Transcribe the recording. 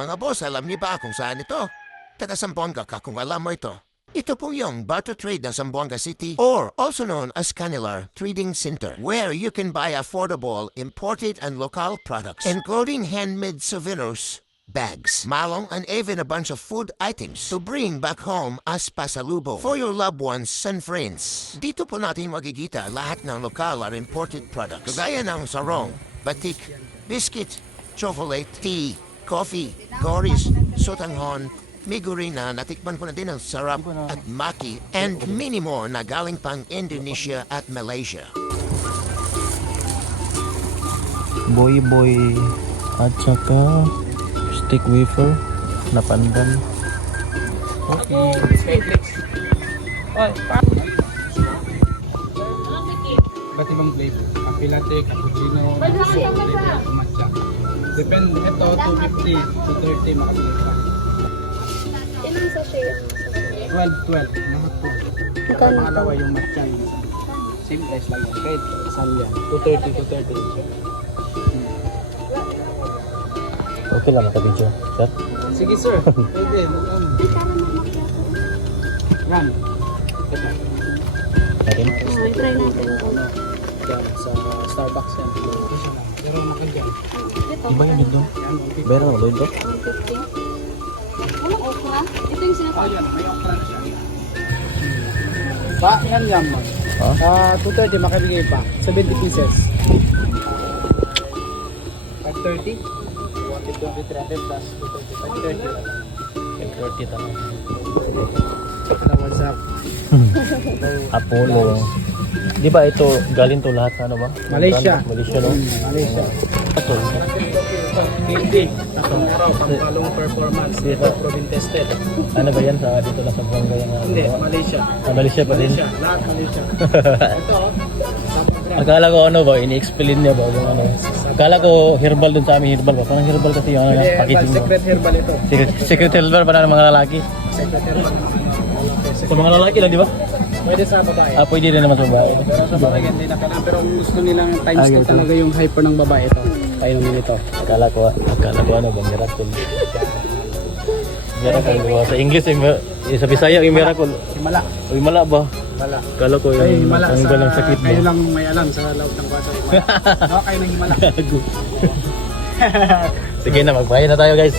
Mga boss, alam niyo ba kung saan ito? Taga Zamboanga ka kung alam mo ito. Ito po yung Barter Trade ng Zamboanga City or also known as Canilar Trading Center where you can buy affordable imported and local products including handmade souvenirs, bags, malong, and even a bunch of food items to bring back home as pasalubong for your loved ones and friends. Dito po natin magigita lahat ng lokal or imported products kagaya ng sarong, batik, biscuit, chocolate, tea, coffee, goris, sotanghon, miguri na natikman ko na din ang sarap at maki and many more na galing pang Indonesia at Malaysia. Boy at saka stick wafer na pandan. Okay. Iba't ibang flavor. Cafe latte, cappuccino, matcha. Depende. Ito, 250 to 30 makabili pa. Ilang sachet? 12. Mga 12. Ito pangalawa yung matcha. Yung same price lang yan. Kahit saan yan. 230 to 30. Okay lang maka-video, sir. Sige sir. Pwede. Yan. Ito. Natin. Okay, try natin ito. Yan. Sa Starbucks yan. Pero makagyan. Ito. Iba yung dito. Yan. Pero ano dito? 150. Walang okra? Ito yung sinasabi. Ayan. May okra na siya. Pa, yan mo. Ha? 230 makabigay pa. 70 pieces. 530? 120, 300 plus 230, 530. 30 tanong. What's up? Apollo. Di ba ito galing to lahat sa ano ba? Malaysia. Malaysia no? Malaysia. Ito. Hindi. Takong araw, pangkalong performance. Dito, proven tested. Ano ba yan sa dito lang sa Buanga yung Hindi, Malaysia. Malaysia pa din. Malaysia, lahat Malaysia. Ito, Akala ko ano ba, ini-explain niya ba yung ano. Akala ko herbal dun sa amin, herbal ba? Parang herbal kasi yung ano, herbal, packaging mo. secret herbal ito. Secret herbal pa na ng mga lalaki. Secret herbal. Sa mga lalaki lang, di ba? Pwede sa babae. Pwede din naman sa babae. Pero sa babae, hindi na kailangan. Pero kung gusto nilang times 2 talaga yung hyper ng babae ito. Tayo naman ito. Akala ko ano ba, miracle. Miracle ba? Sa English, sa Bisaya yung miracle. Himala. O himala ba? Himala. Akala ko Ay, yung himala tanggal ng sakit mo. Kayo lang may alam sa loob ng kwarto. Himala. Kayo ng himala. Sige na, magpahin na tayo guys.